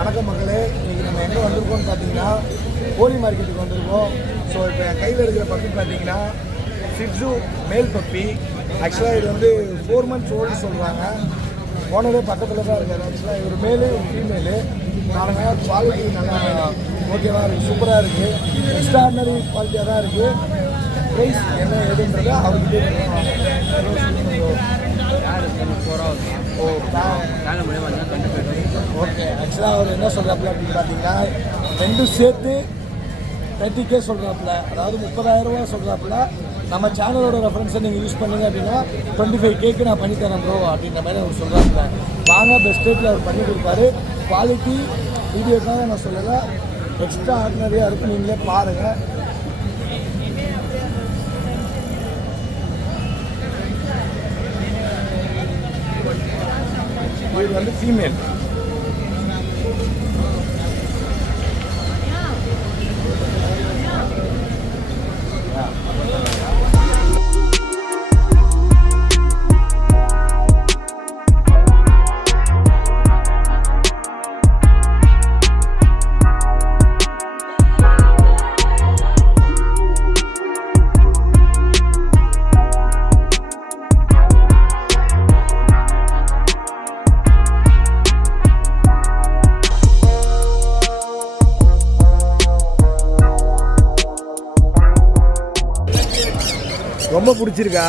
வணக்கம் மக்களே, இன்றைக்கி நம்ம எங்கே வந்திருக்கோம்னு பார்த்தீங்கன்னா கோழி மார்க்கெட்டுக்கு வந்திருக்கோம். ஸோ இப்போ என் கையில் இருக்கிற பப்பி பார்த்தீங்கன்னா சிட்ஸு மேல் பப்பி. ஆக்சுவலாக இது வந்து 4 months ஓல்டு சொல்கிறாங்க. ஓனரே பக்கத்தில் தான் இருக்காரு. ஆக்சுவலாக இவர் மேலு ஃபீமேலு. நாங்கள் குவாலிட்டி நல்லா ஓகேவாக இருக்குது, சூப்பராக இருக்குது, எக்ஸ்ட்ராடினரி குவாலிட்டியாக தான் இருக்குது. ப்ரைஸ் என்ன ஏதுன்றதை அவர்கிட்ட ஓகே. ஆக்சுவலாக அவர் என்ன சொல்கிறாப்புல அப்படின்னு பார்த்தீங்கன்னா ரெண்டும் சேர்த்து 30K சொல்கிறாப்புல, அதாவது 30,000 சொல்கிறாப்புல. நம்ம சேனலோட ரெஃபரன்ஸை நீங்கள் யூஸ் பண்ணுங்க அப்படின்னா 25Kக்கு நான் பண்ணித்தரேன் ப்ரோ அப்படின்ற மாதிரி அவர் சொல்கிறாப்புல. வாங்க, பெஸ்ட் ரேட்டில் அவர் பண்ணி கொடுப்பாரு. குவாலிட்டி வீடியோக்காக நான் சொல்லலை, எக்ஸ்ட்ரா ஆர்டினரியாக இருக்குது, நீங்களே பாருங்கள். இது வந்து ஃபீமேல். ரொம்ப பிடிச்சிருக்கா?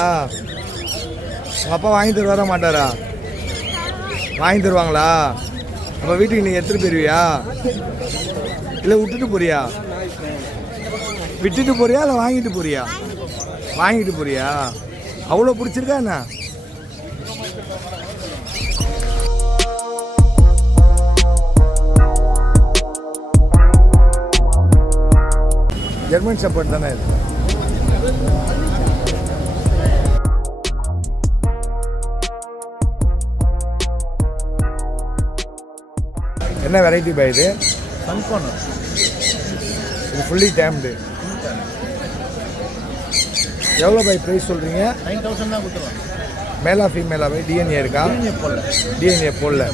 உங்கள் அப்பா வாங்கி தருவாரா மாட்டாரா? வாங்கி தருவாங்களா? அப்போ வீட்டுக்கு நீங்கள் எடுத்துகிட்டு போயிருவியா இல்லை விட்டுட்டு போறியா? விட்டுட்டு போறியா இல்லை வாங்கிட்டு போறியா? வாங்கிட்டு போறியா? அவ்வளோ பிடிச்சிருக்கா என்ன? ஜெர்மன் ஷெப்பர்ட் தானே இது? என்ன வெரைட்டி பை இது? சன்கார்னர். இது ஃபுல்லி டேம்டு. எவ்வளோ பை ப்ரைஸ் சொல்கிறீங்க? 9,000 தான் கொடுத்துருவாங்க. மேலா ஃபீமேலா பை? டிஎன்ஏ இருக்கா? டிஎன்ஏ போடல.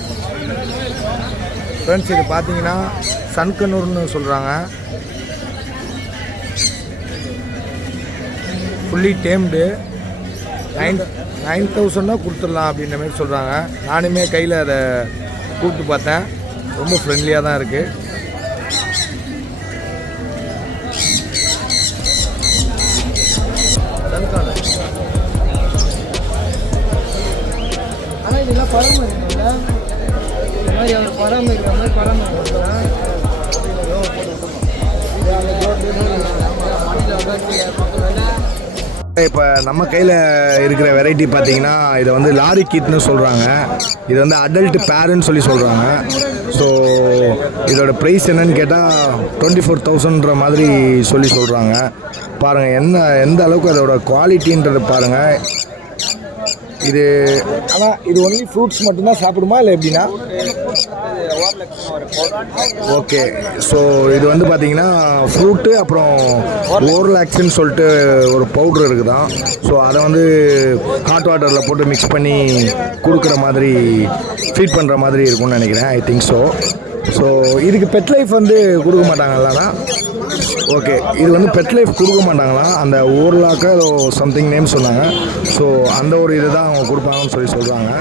ஃப்ரெண்ட்ஸ், இது பார்த்தீங்கன்னா சன்கனூர்னு சொல்கிறாங்க. ஃபுல்லி டேம்டு. 9,000 தான் கொடுத்துடலாம் அப்படின்ற மாதிரி சொல்கிறாங்க. நானுமே கையில் அதை கூப்பிட்டு பார்த்தேன், ரொம்ப ஃப்ரெண்ட்லியாக தான் இருக்குது. ஆனால் இதெல்லாம் பராமரிக்கணும்ல, இந்த மாதிரி அவர் பராமரிக்கிற மாதிரி பராமரிக்கிறேன். இப்போ நம்ம கையில் இருக்கிற வெரைட்டி பார்த்தீங்கன்னா இதை வந்து லாரி கிட்னு சொல்கிறாங்க. இது வந்து அடல்ட் பேருன்னு சொல்லி சொல்கிறாங்க. ஸோ இதோட ப்ரைஸ் என்னன்னு கேட்டால் 24,000ன்ற மாதிரி சொல்லி சொல்கிறாங்க. பாருங்கள் எந்த அளவுக்கு அதோட குவாலிட்டின்றது பாருங்கள். இது ஆனால் இது ஒன்லி ஃப்ரூட்ஸ் மட்டும்தான் சாப்பிடுமா இல்லை எப்படின்னா? ஓகே. ஸோ இது வந்து பார்த்தீங்கன்னா ஃப்ரூட்டு அப்புறம் ஓர்லாக்ஸ்ன்னு சொல்லிட்டு ஒரு பவுட்ரு இருக்குதான். ஸோ அதை வந்து ஹாட் வாட்டரில் போட்டு மிக்ஸ் பண்ணி கொடுக்குற மாதிரி ஃபீட் பண்ணுற மாதிரி இருக்கும்னு நினைக்கிறேன். I think so. ஸோ இதுக்கு பெட் லைஃப் வந்து கொடுக்க மாட்டாங்களாண்ணா? ஓகே, இது வந்து பெட் லைஃப் கொடுக்க மாட்டாங்களா? அந்த ஓர்லாக்க சம்திங் நேம் சொன்னாங்க. ஸோ அந்த ஒரு இது தான் அவங்க கொடுப்பாங்கன்னு சொல்லி சொல்கிறாங்க.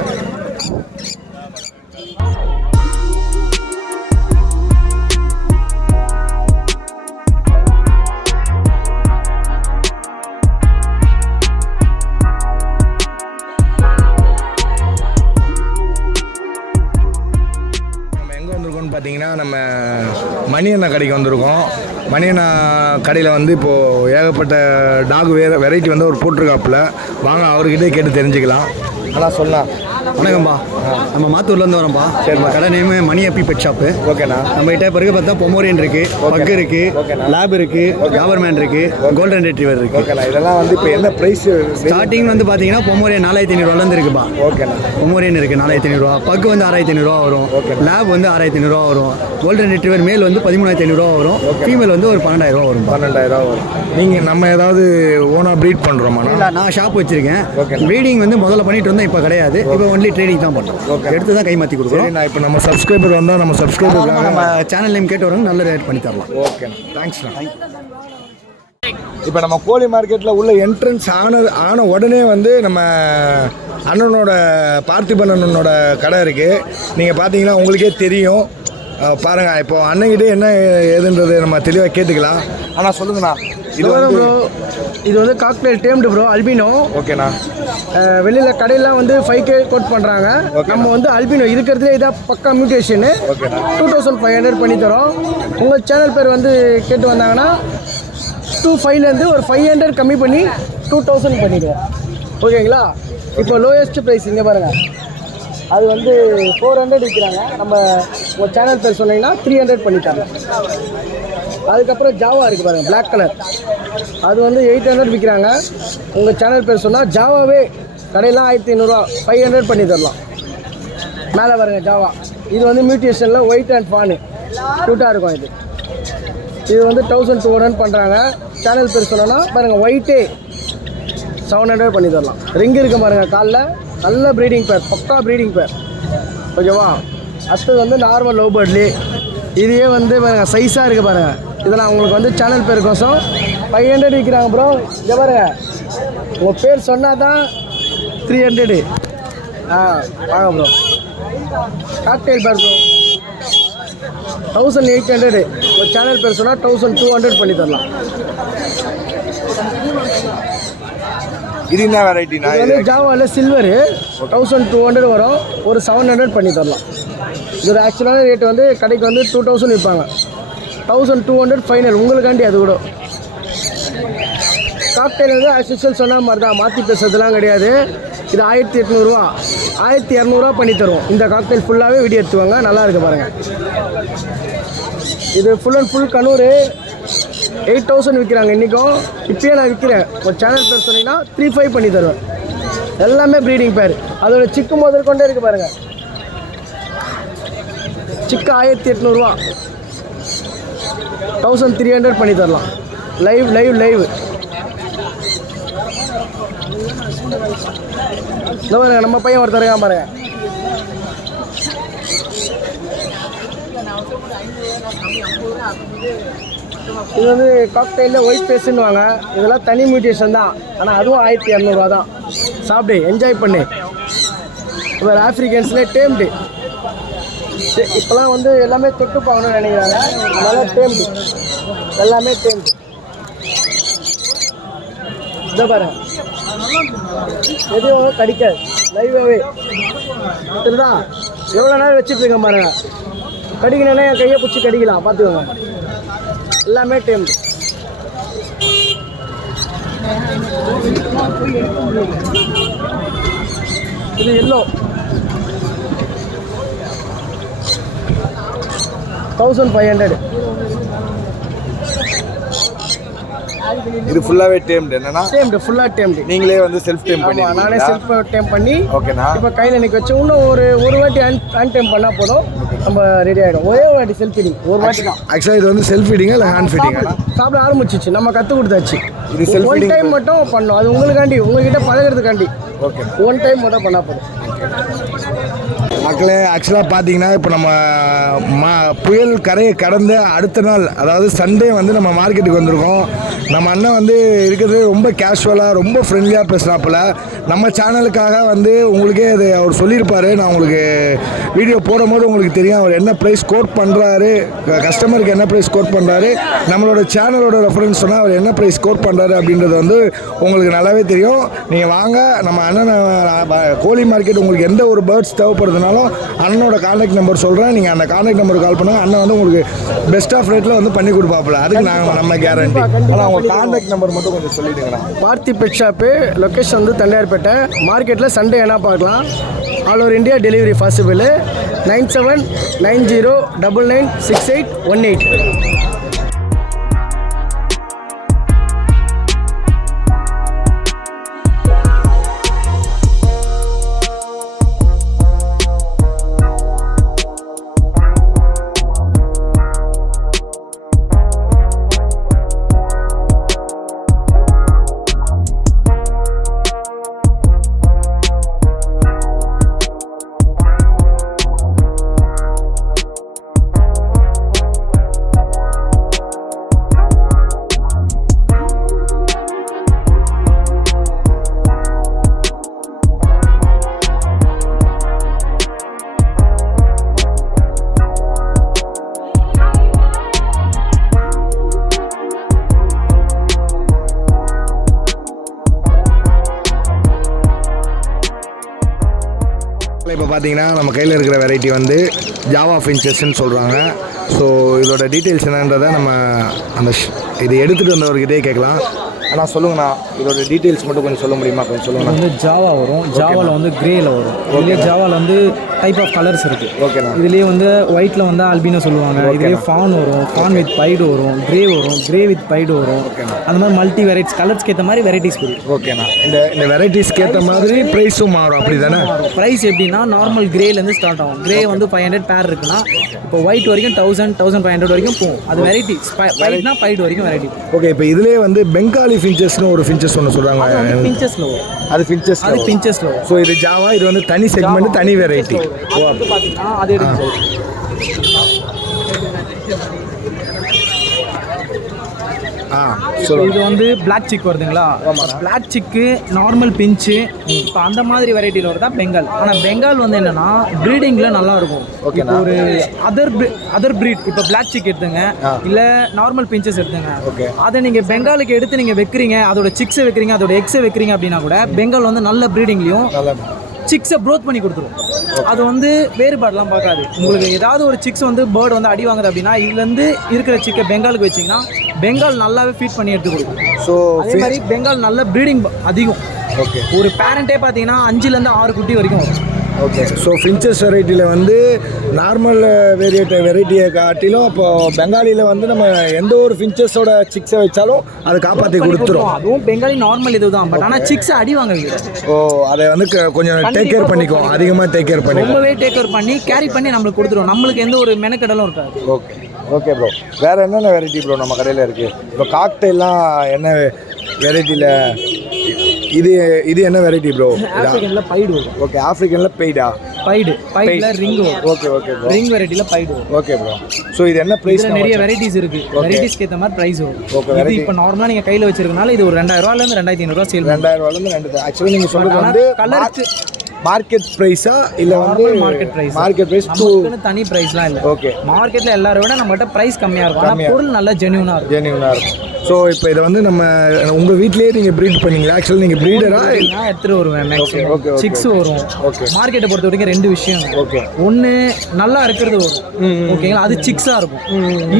பார்த்தீங்கன்னா நம்ம மணியண்ணா கடைக்கு வந்திருக்கோம். மணியண்ணா கடையில் வந்து இப்போது ஏகப்பட்ட டாக் வெரைட்டி வந்து அவர் போட்டிருக்காப்புல. வாங்க அவர்கிட்டே கேட்டு தெரிஞ்சுக்கலாம். ஆனால் சொல்லலாம். வணக்கம்பா, நம்ம மாத்தூர்லேருந்து வரோம்ப்பா. சரிம்மா. கடை நேமு மணி அப்பி பெட் ஷாப்பு. ஓகேண்ணா. நம்மகிட்ட பிறகு பார்த்தா பொமோரியன் இருக்குது, பக் இருக்குது, லேப் இருக்குது, டாபர்மேன் இருக்குது, கோல்டன் ரெட்ரீவர் இருக்குது. ஓகேண்ணா. இதெல்லாம் வந்து இப்போ என்ன ப்ரைஸ்? ஸ்டார்டிங் வந்து பார்த்தீங்கன்னா பொமோரியன் 4,500 இருக்குப்பா. ஓகேண்ணா. பொமோரியன் இருக்குது 4,500. பக் வந்து 6,500 வரும். லேப் வந்து 6,500 வரும். கோல்டன் ரெட்ரீவர் மேல் வந்து 13,500 வரும். ஃபீமேல் வந்து ஒரு 12,000 வரும். 12,000 வரும். நீங்கள் நம்ம ஏதாவது ஓனாக ப்ரீட் பண்ணுறோமா? இல்லை, நான் ஷாப் வச்சுருக்கேன். ப்ரீடிங் வந்து முதல்ல பண்ணிட்டு இருந்தேன், இப்போ கிடையாது. இப்போ ஒன்லி ஒன்லி ட்ரேடிங் தான் பண்ணுறோம். எடுத்து தான் கை மாற்றி கொடுக்குறோம். நான் இப்போ நம்ம சப்ஸ்கிரைபர் வந்தால் நம்ம சப்ஸ்கிரைபர் நம்ம சேனல் நேம் கேட்டு வரவங்க நல்ல ரேட் பண்ணி தரலாம். ஓகேண்ணா, தேங்க்ஸ்ண்ணா. இப்போ நம்ம கோழி மார்க்கெட்டில் உள்ள என்ட்ரன்ஸ் ஆன உடனே வந்து நம்ம அண்ணனோட பார்த்திபன் அண்ணனோட கடை இருக்குது. நீங்கள் பார்த்தீங்கன்னா உங்களுக்கே தெரியும். பாருங்கள், இப்போ அண்ணன்கிட்ட என்ன ஏதுன்றது நம்ம தெளிவாக கேட்டுக்கலாம். ஆனால் சொல்லுங்கண்ணா, இது வந்து இது வந்து காக்டெயில் டேம்டு ப்ரோ, அல்பினோ. ஓகேண்ணா. வெளியில் கடையெல்லாம் வந்து 5K கோட் பண்ணுறாங்க. நம்ம வந்து அல்பினோ இருக்கிறதுலே இதாக பக்கா மியூட்டேஷனு. 2500 பண்ணி தரோம். உங்கள் சேனல் பேர் வந்து கேட்டு வந்தாங்கன்னா 2500 ஒரு 500 கம்மி பண்ணி 2000 பண்ணிடுவோம். ஓகேங்களா? இப்போ லோயஸ்ட் ப்ரைஸ் இங்கே பாருங்கள், அது வந்து 400 விற்கிறாங்க. நம்ம உங்கள் சேனல் பேர் சொன்னீங்கன்னா 300 பண்ணி தரலாம். அதுக்கப்புறம் ஜாவா இருக்குது பாருங்கள், பிளாக் கலர், அது வந்து 800 விற்கிறாங்க. உங்கள் சேனல் பேர் சொன்னால் ஜாவாவே கடையெல்லாம் 1500 500 பண்ணி தரலாம். மேலே பாருங்கள் ஜாவா, இது வந்து மியூட்டேஷனில் ஒயிட் அண்ட் ஃபானு க்யூட்டாக இருக்கும். இது வந்து 1200 பண்ணுறாங்க. சேனல் பேர் சொன்னோன்னா பாருங்கள், ஒயிட்டே 700 பண்ணி தரலாம். ரிங் இருக்க பாருங்கள் காலில், நல்ல ப்ரீடிங் பேர், பக்கா ப்ரீடிங் பேர். ஓகேவா? அடுத்தது வந்து நார்மல் லவ் பேர்ட்லி, இதையே வந்து பாருங்கள் சைஸாக இருக்குது பாருங்கள். இதெல்லாம் உங்களுக்கு வந்து சேனல் பேர் கோசம் 500 விற்கிறாங்க ப்ரோ. இங்கே பாருங்கள், உங்கள் பேர் சொன்னால் தான் 300. வாங்க ப்ரோ. காக்டெயில் பேர் ப்ரோ 1800. உங்கள் சேனல் பேர் சொன்னால் 1200 பண்ணி தரலாம். இது என்ன வெரைட்டினா? இது வந்து ஜாவாவில் சில்வரு 1200 வரும், ஒரு 700 பண்ணி தரலாம். இது ஆக்சுவலான ரேட் வந்து கடைக்கு வந்து 2000 விற்பாங்க. 1200 ஃபைனல் உங்களுக்காண்டி. அது கூட காக்டெயில் வந்து ஆஸ் சொன்ன மாதிரி தான், மாற்றி பேசுறதுலாம் கிடையாது. இது 1800 1200 பண்ணி தருவோம். இந்த காக்டெயில் ஃபுல்லாகவே வீடியோ எடுத்துவாங்க, நல்லா இருக்கு பாருங்கள். இது ஃபுல் அண்ட் ஃபுல் கனூர் 8000 விற்கிறாங்க இன்றைக்கும். இப்பயே நான் விற்கிறேன். ஒரு சேனல் பேர் சொன்னீங்கன்னா 35 பண்ணி தருவேன். எல்லாமே ப்ரீடிங் பேர். அதோட சிக்கு முதல் கொண்டே இருக்குது பாருங்கள். சிக்கு 1800 1300 பண்ணி தரலாம். Live live live. இந்த பாருங்க, நம்ம பையன் ஒருத்தர் இருக்கான் பாருங்க. இது வந்து காக்டெயிலில் ஒயிட் பேஸ்ன்னுவாங்க. இதெல்லாம் தனி மியூட்டேஷன் தான், ஆனால் அதுவும் 1200 தான். சாப்பிடு, என்ஜாய் பண்ணு. இப்போ ஆஃப்ரிக்கன்ஸ்லேயே டேம்டு. இப்போலாம் வந்து எல்லாமே தொட்டு பார்க்கணும்னு நினைக்கிறாங்க, அதனால் டேம்டு, எல்லாமே டேம்டு. இதை பாருங்க, எதுவும் கடிக்காது, லைவாகவே தெரியுதா? எவ்வளோ நேரம் வச்சுட்ருக்கேன் பாருங்க. கடிக்கணுன்னா என் கையை பிடிச்சி கடிக்கலாம், பார்த்துக்கோங்க. எல்லாமே டேம்டு. இது எல்லோ 1500. இது ஃபுல்லாவே டேம்டு. என்னன்னா டேம்டு, ஃபுல்லாக டேம்டு. நீங்களே வந்து செல்ஃப் டேம் பண்ணி? நானே செல்ஃப் டேம் பண்ணி. ஓகேண்ணா. இப்போ கையில் நிற்க வச்சு இன்னும் ஒரு வாட்டி ஹேண்ட் டேம் பண்ணால் போதும், நம்ம ரெடி ஆகிடும். ஒரே வாட்டி செல்ஃப் ஃபீடிங், ஒரு வாட்டி தான். ஆக்சுவலாக இது வந்து செல்ஃப் ஃபீடிங்கா இல்லை ஹேண்ட் ஃபீடிங்கா? சாப்பிட ஆரம்பிச்சிச்சு, நம்ம கற்றுக் கொடுத்தாச்சு. இது செல்ஃப் ஒன் டைம் மட்டும் பண்ணோம், அது உங்களுக்காண்டி, உங்ககிட்ட பழகிறதுக்காண்டி. ஓகே, ஒன் டைம் மட்டும் பண்ணால் போதும். மக்களே, ஆக்சுவலாக பார்த்தீங்கன்னா இப்போ நம்ம புயல் கரையை கடந்த அடுத்த நாள், அதாவது சண்டே வந்து நம்ம மார்க்கெட்டுக்கு வந்திருக்கோம். நம்ம அண்ணன் வந்து இருக்கிறது ரொம்ப கேஷுவலாக, ரொம்ப ஃப்ரெண்ட்லியாக பேசுகிறாப்புல. நம்ம சேனலுக்காக வந்து உங்களுக்கே அது அவர் சொல்லியிருப்பார். நான் உங்களுக்கு வீடியோ போடும்போது உங்களுக்கு தெரியும் அவர் என்ன ப்ரைஸ் கோட் பண்ணுறாரு, கஸ்டமருக்கு என்ன ப்ரைஸ் கோட் பண்ணுறாரு, நம்மளோட சேனலோட ரெஃபரன்ஸ் சொன்னால் அவர் என்ன ப்ரைஸ் கோட் பண்ணுறாரு அப்படின்றது வந்து உங்களுக்கு நல்லாவே தெரியும். நீங்கள் வாங்க, நம்ம அண்ணன் கோழி மார்க்கெட். உங்களுக்கு எந்த ஒரு பேர்ட்ஸ் தேவைப்படுறதுனாலும் அண்ணனோட கான்டாக்ட் நம்பர் சொல்கிறேன், நீங்கள் அந்த கான்டாக்ட் நம்பருக்கு கால் பண்ணுங்கள். அண்ணன் வந்து உங்களுக்கு பெஸ்ட் ஆஃப் ரேட்டில் வந்து பண்ணி கொடுப்பாப்புல, அதுக்கு நம்ம கேரண்டி. ஆனால் உங்கள் கான்டாக்ட் நம்பர் மட்டும் கொஞ்சம் சொல்லிவிடுங்கண்ணா. பார்த்தி பெட் ஷாப்பு, லொக்கேஷன் வந்து தண்டையார்பேட்டை. மார்க்கெட்டில் சண்டே என்ன பார்க்கலாம். All over India delivery possible. 9790996818. பார்த்தீங்கன்னா நம்ம கையில் இருக்கிற வெரைட்டி வந்து ஜாவா ஃபின்ச்சஸ்ன்னு சொல்கிறாங்க. ஸோ இதோட டீட்டெயில்ஸ் என்னன்றதை நம்ம அந்த இது எடுத்துகிட்டு வந்தவர்கிட்டே கேட்கலாம். ஆனால் சொல்லுங்கண்ணா, இதோட டீட்டெயில்ஸ் மட்டும் கொஞ்சம் சொல்ல முடியுமா? கொஞ்சம் சொல்லுங்கண்ணா. வந்து ஜாவா வரும், ஜாவாவில் வந்து கிரேயில் வரும். இதுலேயே ஜாவாவில் வந்து டைப் ஆஃப் கலர்ஸ் இருக்குது. ஓகேண்ணா. இதுலேயே வந்து ஒயிட்டில் வந்து ஆல்பினோ சொல்லுவாங்க. இதுலேயே ஃபான் வரும், ஃபான் வித் பைடு வரும், கிரே வரும், கிரே வித் பைடு வரும். அந்த மாதிரி மல்டி வெரைட்டிஸ் கலர்ஸ்க்கு ஏற்ற மாதிரி வெரைட்டிஸ் இருக்குது. ஓகேண்ணா. இந்த வெரைட்டிஸ்க்கு ஏற்ற மாதிரி ப்ரைஸும் மாறும் அப்படி தானே? ப்ரைஸ் எப்படின்னா நார்மல் கிரேலேருந்து ஸ்டார்ட் ஆகும். கிரே வந்து 500 பேர் இருக்குன்னா இப்போ ஒயிட் வரைக்கும் 1000-1500 வரைக்கும் போகும். அது வெரைட்டி ஒயிட்னா பைடு வரைக்கும் வெரைட்டி. ஓகே. இப்போ இதுலேயே வந்து பெங்காலி ஃபின்ச்சஸ்னு ஒரு ஃபின்ச்சஸ் ஒன்று சொல்கிறாங்க. பிஞ்சஸில் வரும். அது ஃபின்ச்சஸ். அது பிஞ்சஸில் வரும். ஸோ இது ஜாவா, இது வந்து தனி செக்மெண்ட், தனி வெரைட்டி. அது பார்த்தீங்கன்னா அது எடுத்து இது வந்து பிளாக் சிக் வருதுங்களா? பிளாக் சிக்கு நார்மல் பிஞ்சு இப்போ அந்த மாதிரி வெரைட்டியில் வருதா பெங்கால். ஆனால் பெங்கால் வந்து என்னன்னா ப்ரீடிங்கில் நல்லா இருக்கும். இப்போ ஒரு அதர் ப்ரீட் இப்போ பிளாக் சிக் எடுத்துங்க, இல்லை நார்மல் பிஞ்சஸ் எடுத்துங்க. அதை நீங்கள் பெங்காலுக்கு எடுத்து நீங்கள் வைக்கிறீங்க, அதோட சிக்ஸை வைக்கிறீங்க, அதோட எக்ஸை வைக்கிறீங்க அப்படின்னா கூட பெங்கால் வந்து நல்ல ப்ரீடிங்லையும் சிக்ஸை ப்ரோத் பண்ணி கொடுத்துரும். அது வந்து வேறுபாடெலாம் பார்க்காது. உங்களுக்கு ஏதாவது ஒரு சிக்ஸ் வந்து பேர்டு வந்து அடி வாங்குது அப்படின்னா இதுலேருந்து இருக்கிற சிக்கை பெங்காலுக்கு வச்சிங்கன்னா பெங்கால் நல்லாவே ஃபீட் பண்ணி எடுத்து கொடுக்கும். ஸோ அதே மாதிரி பெங்கால் நல்ல ப்ரீடிங் அதிகம். ஓகே. ஒரு பேரண்ட்டே பார்த்தீங்கன்னா 5லேருந்து 6 குட்டி வரைக்கும் வரும். ஓகே. ஸோ ஃபின்ச்சஸ் வெரைட்டியில் வந்து நார்மல் வெரைட்டியை காட்டிலும் இப்போது பெங்காலியில் வந்து நம்ம எந்த ஒரு ஃபின்ச்சஸோட சிக்ஸை வச்சாலும் அதை காப்பாற்றி கொடுத்துரும். அதுவும் பெங்காலி நார்மல் இது தான், பட் ஆனால் சிக்ஸை அடி வாங்க. ஓ, அதை வந்து கொஞ்சம் டேக் கேர் பண்ணிக்கும், அதிகமாக டேக் கேர் பண்ணி ரொம்பவே டேக் கேர் பண்ணி கேரி பண்ணி நம்மளுக்கு கொடுத்துரும். நம்மளுக்கு எந்த ஒரு மெனக்கடலும் இருக்காது. ஓகே. Okay bro. வேறு என்னென்ன வெரைட்டி ப்ரோ நம்ம கடையில் இருக்குது? இப்போ காக்டெயிலாம் என்ன வெரைட்டியில்? இது என்ன வெரைட்டி ப்ரோ? ஆஃப்ரிக்கன்ல பைடு வரும். ஓகே. ஆஃப்ரிக்கன்ல பைடுல ரிங் வரும். Okay okay bro. ரிங் வெரைட்டில பைடு வரும். Okay bro. ஸோ இது என்ன பிரைஸ்? நிறைய வெரைட்டிஸ் இருக்கு. வெரைட்டிஸ்க்கு ஏற்ற மாதிரி பிரைஸ் வரும். இது இப்போ நார்மலாக நீங்கள் கையில் வச்சிருக்கனால இது ஒரு 2000 ரூபாயிலேருந்து 2500 சேல். 2000 ரூபாயிலேருந்து 2000. ஆக்சுவலி நீங்கள் சொல்றது வந்து கலருக்கு மார்க்கெட் பிரைஸா இல்லை வந்து மார்க்கெட் பிரைஸ்? மார்க்கெட் பிரைஸ் தனி பிரைஸ்லாம் இல்லை. ஓகே. மார்க்கெட்டில் எல்லாரும் விட நம்மகிட்ட பிரைஸ் கம்மியாக இருக்கும். ஆனால் பொருள் நல்லா ஜென்யூனாக இருக்கும். ஸோ இப்போ இதை வந்து நம்ம உங்கள் வீட்லேயே நீங்கள் ப்ரீட் பண்ணீங்களா? ஆக்சுவலி நீங்கள் ப்ரீடரா? நான் எடுத்துகிட்டு வருவேன். Maximum okay. சிக்ஸ் வரும். ஓகே. மார்க்கெட்டை பொறுத்த வரைக்கும் 2 விஷயம். ஓகே. ஒன்று நல்லா இருக்கிறது வரும். ஓகேங்களா? அது சிக்ஸாக இருக்கும்.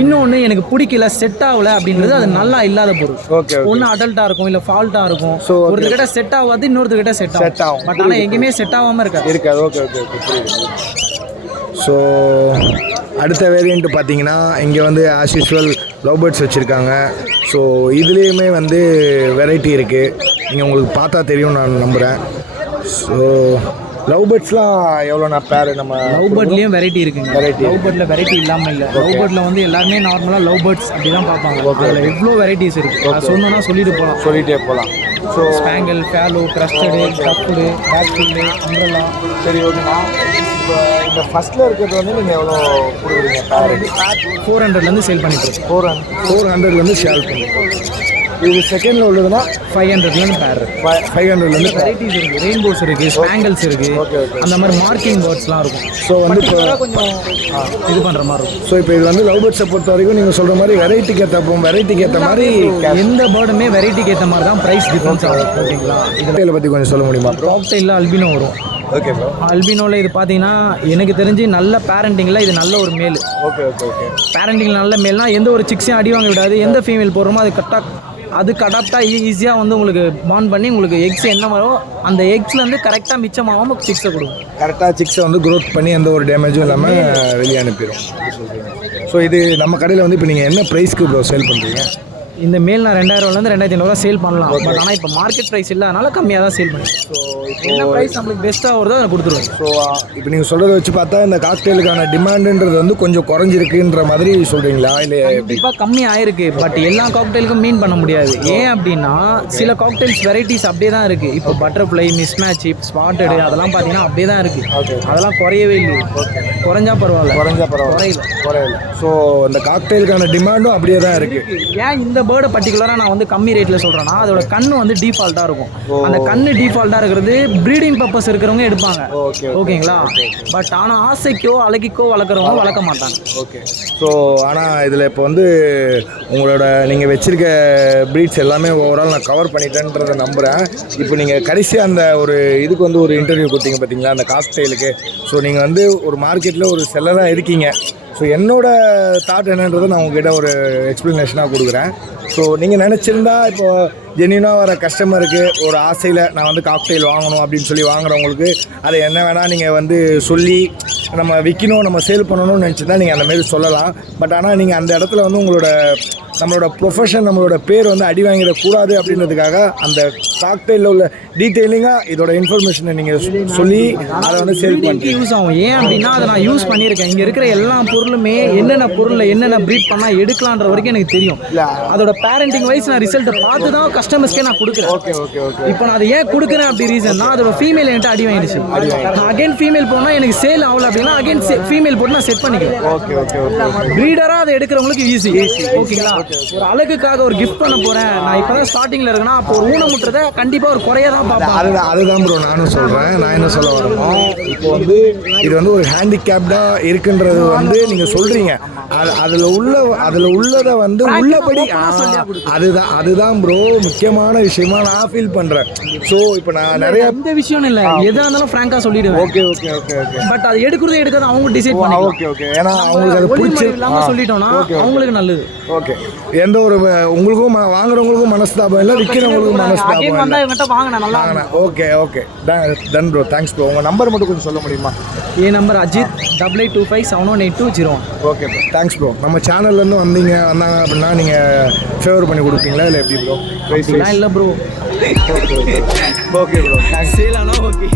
இன்னொன்று எனக்கு பிடிக்கல, செட் ஆகலை அப்படின்றது அது நல்லா இல்லாத பொருள். ஓகே. ஒன்று அடல்ட்டாக இருக்கும், இல்லை ஃபால்ட்டாக இருக்கும். ஸோ ஒருத்தர்கிட்ட செட் ஆகாது, இன்னொருத்தர்கிட்ட செட் ஆகும். பட் ஆனால் எங்கேயுமே செட் ஆகாமல் இருக்காது. Okay okay okay. புரியுது. ஸோ அடுத்த வேரியண்ட் பார்த்தீங்கன்னா இங்கே வந்து ஆஸ் யூஸ்வல் லவ் பேர்ட்ஸ் வச்சுருக்காங்க. ஸோ இதுலேயுமே வந்து வெரைட்டி இருக்குது. நீங்கள் உங்களுக்கு பார்த்தா தெரியும் நான் நம்புகிறேன். ஸோ லவ் பேர்ட்ஸ்லாம் எவ்வளோண்ணா பேர்? நம்ம லவ் பேர்ட்லேயும் வெரைட்டி இருக்குங்க. லவ் பேர்டில் வெரைட்டி இல்லாமல் இல்லை. லவ் பேர்டில் வந்து எல்லாருமே நார்மலாக லவ் பேர்ட்ஸ் அப்படி தான் பார்ப்பாங்க. அதில் எவ்வளோ வெரைட்டிஸ் இருக்குது. அது சொன்னோன்னா சொல்லிட்டே போகலாம். So spangle, fallow, crested, tufted, backfield, umbrella. சரி, ஓகேண்ணா. இப்போ இந்த ஃபஸ்ட்டில் இருக்கிறது வந்து நீங்கள் எவ்வளோ கொடுக்குறீங்க? 400லேருந்து சேல் பண்ணிட்டு இருக்கோம். 400லேருந்து சேல் பண்ணுறோம். இது செகண்டில் உள்ளதுன்னா 500லேருந்து பேர். 500லேருந்து வெரைட்டிஸ் இருக்குது. ரெயின்போஸ் இருக்குது, ஸ்பேங்கல்ஸ் இருக்குது. அந்த மாதிரி மார்க்கிங் பேர்ட்ஸ்லாம் இருக்கும். ஸோ வந்து இப்போ கொஞ்சம் இது பண்ணுற மாதிரி இருக்கும். ஸோ இப்போ இது வந்து லவ் பேர்ட்ஸை பொறுத்த வரைக்கும் நீங்கள் சொல்கிற மாதிரி வெரைட்டிக்கு ஏற்ற மாதிரி எந்த பேர்டுமே வெரைட்டிக்கு ஏற்ற மாதிரி தான் ப்ரைஸ் டிஃப்ரென்ஸ் ஆகும். ஓகேங்களா? இதில் பற்றி கொஞ்சம் சொல்ல முடியுமா? காக்டெயிலில் அல்பினோ வரும். Okay bro. அல்பினோவில் இது பார்த்தீங்கன்னா எனக்கு தெரிஞ்சு நல்ல பேரண்டிங்கில் இது நல்ல ஒரு மேல். Okay okay okay. பேரண்டிங்கில் நல்ல மேல்னா எந்த ஒரு சிக்ஸையும் அடி வாங்க விடாது. எந்த ஃபீமேல் போடுறோமோ அதுக்கு அடாப்டாக ஈஸியாக வந்து உங்களுக்கு பாண்ட் பண்ணி உங்களுக்கு எக்ஸ் என்ன வரும் அந்த எக்ஸ்லேருந்து கரெக்டாக மிச்சமாகாமல் சிக்ஸை கொடுக்கும். கரெக்டாக சிக்ஸை வந்து க்ரோத் பண்ணி எந்த ஒரு டேமேஜும் இல்லாமல் வெளியே அனுப்பிடும். ஸோ இது நம்ம கடையில் வந்து இப்போ நீங்கள் என்ன ப்ரைஸ்க்கு ப்ரோ சேல் பண்ணுறீங்க? இந்த மேல் நான் 2000லேருந்து 2500 சேல் பண்ணலாம். பட் ஆனால் இப்போ மார்க்கெட் ப்ரைஸ் இல்லாதனால கம்மியாக தான் சேல் பண்ணுவேன். ஸோ என்ன ப்ரைஸ் நம்மளுக்கு பெஸ்ட்டாக வருதோ அதை கொடுத்துருவேன். ஸோ இப்போ நீங்கள் சொல்கிறத வச்சு பார்த்தா இந்த காக்டெயிலுக்கான டிமாண்டுன்றது வந்து கொஞ்சம் குறைஞ்சிருக்குன்ற மாதிரி சொல்கிறீங்களா? இல்லை இப்போ கம்மி ஆயிருக்கு. பட் எல்லா காக்டெயிலுக்கும் மீன் பண்ண முடியாது. ஏன் அப்படின்னா சில காக்டெயில்ஸ் வெரைட்டிஸ் அப்படியே தான் இருக்குது. இப்போ பட்டர்ஃப்ளை, மிஸ் மேட்ச், ஸ்பாட்டடு அதெல்லாம் பார்த்தீங்கன்னா அப்படியே தான் இருக்குது. அதெல்லாம் குறையவே இல்லை. குறைஞ்சா பரவாயில்ல. குறையல. ஸோ இந்த காக்டெயிலுக்கான டிமாண்டும் அப்படியே தான் இருக்குது. ஏன் இந்த பேர்டை பர்டிகுலராக நான் வந்து கம்மி ரேட்டில் சொல்கிறேன்னா அதோட கண்ணு வந்து டீஃபால்ட்டாக இருக்கும். அந்த கண்ணு டீஃபால்ட்டாக இருக்கிறது ப்ரீடிங் பர்பஸ் இருக்கிறவங்க எடுப்பாங்க. ஓகேங்களா? பட் ஆனால் ஆசைக்கோ அழகிக்கோ வளர்க்குறவங்க வளர்க்க மாட்டாங்க. ஓகே. ஸோ ஆனால் இதில் இப்போ வந்து உங்களோட நீங்கள் வச்சுருக்க ப்ரீட்ஸ் எல்லாமே ஓவரால் நான் கவர் பண்ணிட்டேன்றதை நம்புகிறேன். இப்போ நீங்கள் கடைசியாக அந்த ஒரு இதுக்கு வந்து ஒரு இன்டர்வியூ கொடுத்தீங்க பார்த்தீங்களா, அந்த காக்டெயிலுக்கு. ஸோ நீங்கள் வந்து ஒரு மார்க்கெட்டில் ஒரு செல்லராக இருக்கீங்க. ஸோ என்னோட தாட் என்னன்றதை நான் உங்ககிட்ட ஒரு எக்ஸ்ப்ளனேஷனாக கொடுக்குறேன். ஸோ நீங்கள் நினச்சிருந்தா இப்போது ஜென்யூனாக வர கஸ்டமருக்கு ஒரு ஆசையில் நான் வந்து காக்டெயில் வாங்கணும் அப்படின்னு சொல்லி வாங்குறவங்களுக்கு அதை என்ன வேணால் நீங்கள் வந்து சொல்லி நம்ம விற்கணும், நம்ம சேல் பண்ணணும்னு நினச்சிருந்தா நீங்கள் அந்தமாரி சொல்லலாம். பட் ஆனால் நீங்கள் அந்த இடத்துல வந்து நம்மளோட ப்ரொஃபஷன், நம்மளோட பேர் வந்து அடி வாங்கிடக்கூடாது அப்படின்றதுக்காக அந்த காக்டெயிலில் உள்ள டீட்டெயிலிங்காக இதோட இன்ஃபர்மேஷனை நீங்கள் சொல்லி அதை வந்து சேல் பண்ணி யூஸ் ஆகும். ஏன் அப்படின்னா அதை நான் யூஸ் பண்ணியிருக்கேன். இங்கே இருக்கிற எல்லா பொருளுமே என்னென்ன பொருளில் என்னென்ன ப்ரீட் பண்ணால் எடுக்கலான்ற வரைக்கும் எனக்கு தெரியும். அதோட பேரண்டிங் வைஸ் நான் ரிசல்ட்டை பார்த்து தான் கஸ்டமர்ஸ்க்கே நான் கொடுக்குறேன். இப்போ நான் அதை ஏன் கொடுக்குறேன் அப்படி ரீசன்னா அதோட ஃபீமேல் என்கிட்ட அடி வாங்கிடுச்சு. நான் அகைன் ஃபீமேல் போனால் எனக்கு சேல் ஆகல அப்படின்னா அகைன் ஃபீமேல் போட்டு நான் செட் பண்ணிக்கிறேன். ப்ரீடராக அதை எடுக்கிறவங்களுக்கு ஈஸி. ஓகேங்களா? ஒரு அழகுக்காக ஒரு கிஃப்ட் பண்ண போகிறேன், நான் இப்போ தான் ஸ்டார்டிங்கில் இருக்கேன்னா அப்போ ஒரு ஊனமுட்டுறதை கண்டிப்பாக ஒரு குறைய தான் பார்ப்பேன். அதுதான் ப்ரோ நானும் சொல்கிறேன். நான் என்ன சொல்ல வரேன்னா, இப்போ வந்து இது வந்து ஒரு ஹேண்டிகேப்டாக இருக்குன்றது வந்து நீங்கள் சொல்கிறீங்க. அதில் உள்ளதை வந்து உள்ளபடி அதுதான் ப்ரோ முக்கியமான விஷயமா நான் ஃபீல் பண்ணுறேன். ஸோ இப்போ நான் நிறைய எந்த விஷயம் இல்லை, எதாக இருந்தாலும் ஃப்ராங்காக சொல்லிடுவேன். Okay okay okay okay. But அது எடுக்கிறது அவங்க டிசைட் பண்ணுவாங்க. Okay okay. ஏன்னா அவங்களுக்கு அது பிடிச்சி இல்லாமல் சொல்லிட்டோம்னா அவங்களுக்கு நல்லது. ஓகே. எந்த ஒரு உங்களுக்கும் வாங்குறவங்களுக்கும் மனஸ்தாபம் இல்லை, விற்கிறவங்களுக்கும் மனஸ்தாபம் வந்தால் இவங்ககிட்ட வாங்கினேன் நல்லா. Okay okay. Done bro, thanks bro. உங்கள் நம்பர் மட்டும் கொஞ்சம் சொல்ல முடியுமா? என் number Ajith 8825718201. Okay bro, thanks bro. நம்ம சேனல்லேருந்து வந்தாங்க அப்படின்னா நீங்கள் ஃபேவர் பண்ணி கொடுப்பீங்களா இல்லை எப்படி ப்ரோ? இல்லை bro. Okay bro, thanks. Sale ஆனால் ஓகே.